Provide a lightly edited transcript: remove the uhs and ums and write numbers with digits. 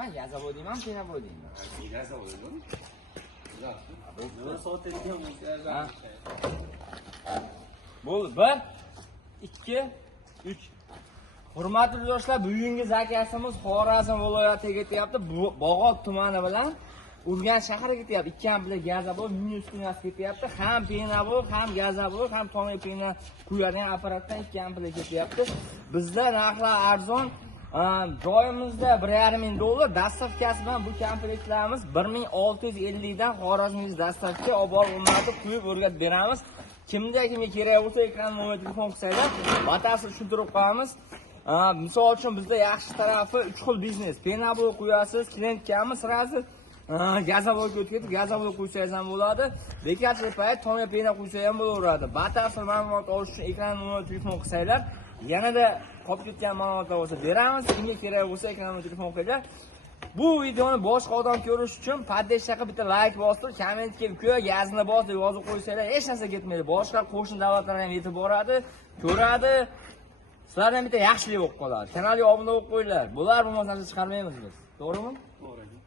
Ha, gazavoy deyman, penavoy deyman. Gazavoy deyman. Bo'ldi. 1 2 3. Hurmatli yoshlar, bugungi zakasimiz Xorazm viloyatiga ketyapti. Bog'ot tumani bilan Urganch shahriga ketyapti. Ikki ham bilan gazavoy minus kunasi ketyapti. Ham penavoy, ham gazavoy, ham tomay pena quyadigan apparatdan ikki ham bilan ketyapti. Bizda narxlar arzon. Joyimizda $1,500 dastavkasi bilan bu komplektlarimiz 1650 dan Xorazmingiz dastavka olib o'rnatib quyib o'rgatib beramiz. Kimga kerak bo'lsa ekran nomer telefon qilsanglar, batafsil tushuntirib qo'yamiz. Misol uchun bizda yaxshi tarafi 3 xil biznes. Penavoy quyasiz, klientgami sirasi gazavoyga o'tib, gazavoy quysangiz ham bo'ladi. Bekatli payt tomay pena quysa ham bo'laveradi. Batafsil ma'lumot olish uchun ekran nomer telefon qilsanglar, yanada qolib ketgan ma'lumotlar bo'lsa beramiz. Kimga kerak bo'lsa ekran nomer telefon qilinglar. Bu videoni boshqa odam ko'rish uchun poddeshtaga bitta like bosib, kommentga ko'ra gazni bos deb yozib qo'ysanglar, hech narsa ketmaydi. Boshqa qo'shni davlatlar ham yetib boradi, ko'radi. Sizlardan bitta yaxshilik bo'lib qoladi. Kanalga obuna bo'lib qo'yinglar. Bular bu narsani chiqarmaymiz biz. To'g'rimi? To'g'ri.